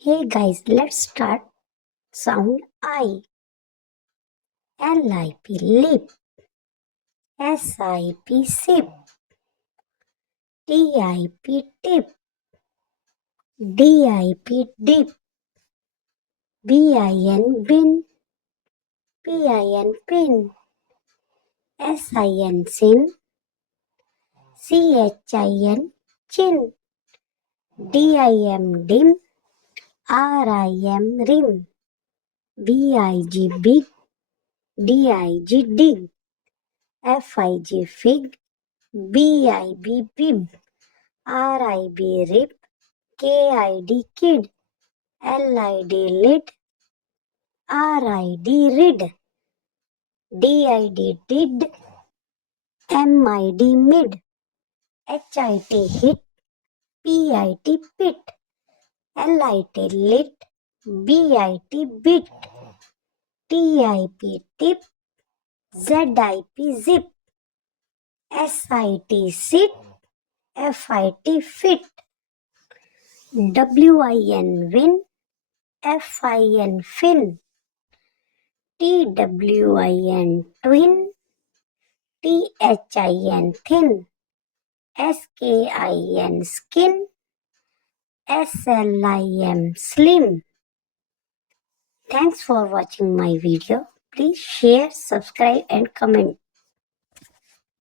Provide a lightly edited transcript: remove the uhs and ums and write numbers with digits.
Hey guys, let's start. Sound I. LIP lip. SIP sip. TIP tip. DIP dip. BIN bin. PIN pin. SIN sin. CHIN chin. DIM dim. RIM rim. BIG big. DIG dig. FIG fig. BIB bib. RIB rib. KID kid. LID lid. RID rid. DID did. MID mid. HIT hit. PIT pit. LIT lit. BIT bit. TIP tip. ZIP zip. SIT sit. FIT fit. WIN win. FIN fin. TWIN twin. THIN thin. SKIN skin. SLIM slim. Thanks for watching my video. Please share, subscribe and comment.